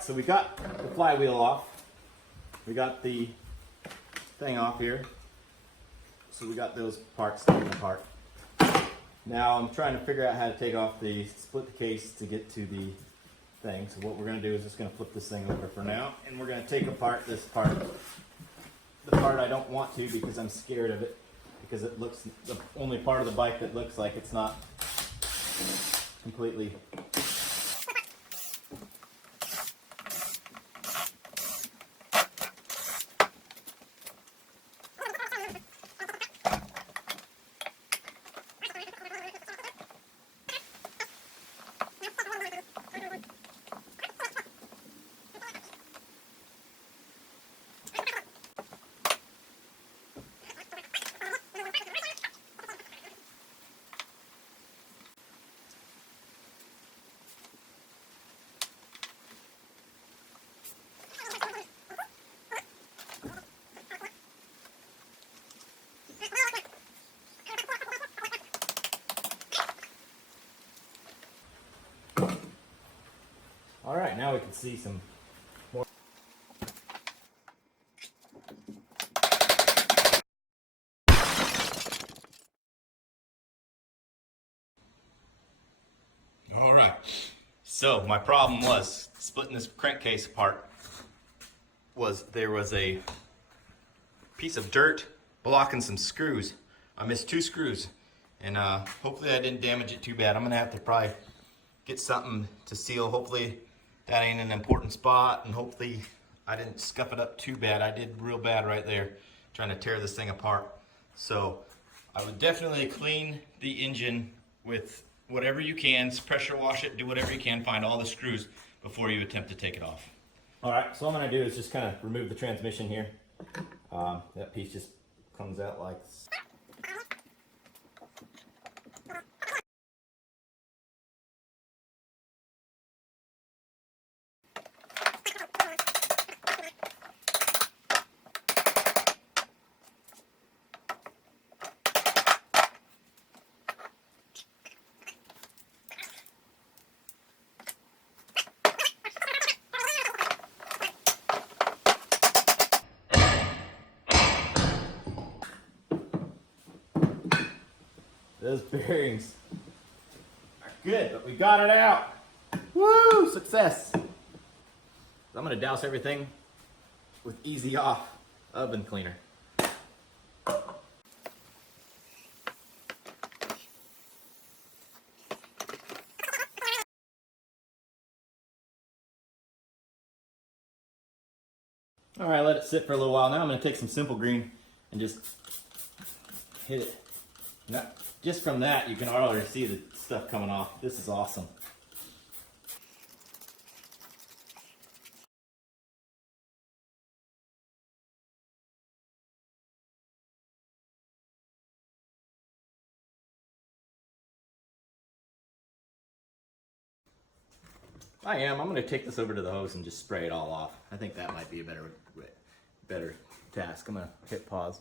Alright, so we got the flywheel off. We got the thing off here. So we got those parts taken apart. Now I'm trying to figure out how to take off split the case to get to the thing. So what we're going to do is just going to flip this thing over for now. And we're going to take apart this part. The part I don't want to because I'm scared of it. Because it looks the only part of the bike that looks like it's not completely. All right, now we can see some more. All right, so my problem was splitting this crankcase apart. There was a piece of dirt blocking some screws. I missed 2 screws, and hopefully I didn't damage it too bad. I'm gonna have to probably get something to seal. Hopefully that ain't an important spot, and hopefully I didn't scuff it up too bad. I did real bad right there trying to tear this thing apart. So I would definitely clean the engine with whatever you can, pressure wash it, do whatever you can, find all the screws before you attempt to take it off. All right, so what I'm gonna do is just kind of remove the transmission here. That piece just comes out like this. Those bearings are good, but we got it out. Woo! Success! So I'm going to douse everything with Easy Off oven cleaner. All right, let it sit for a little while. Now I'm going to take some Simple Green and just hit it. Now, just from that, you can already see the stuff coming off. This is awesome. I'm going to take this over to the hose and just spray it all off. I think that might be a better task. I'm going to hit pause.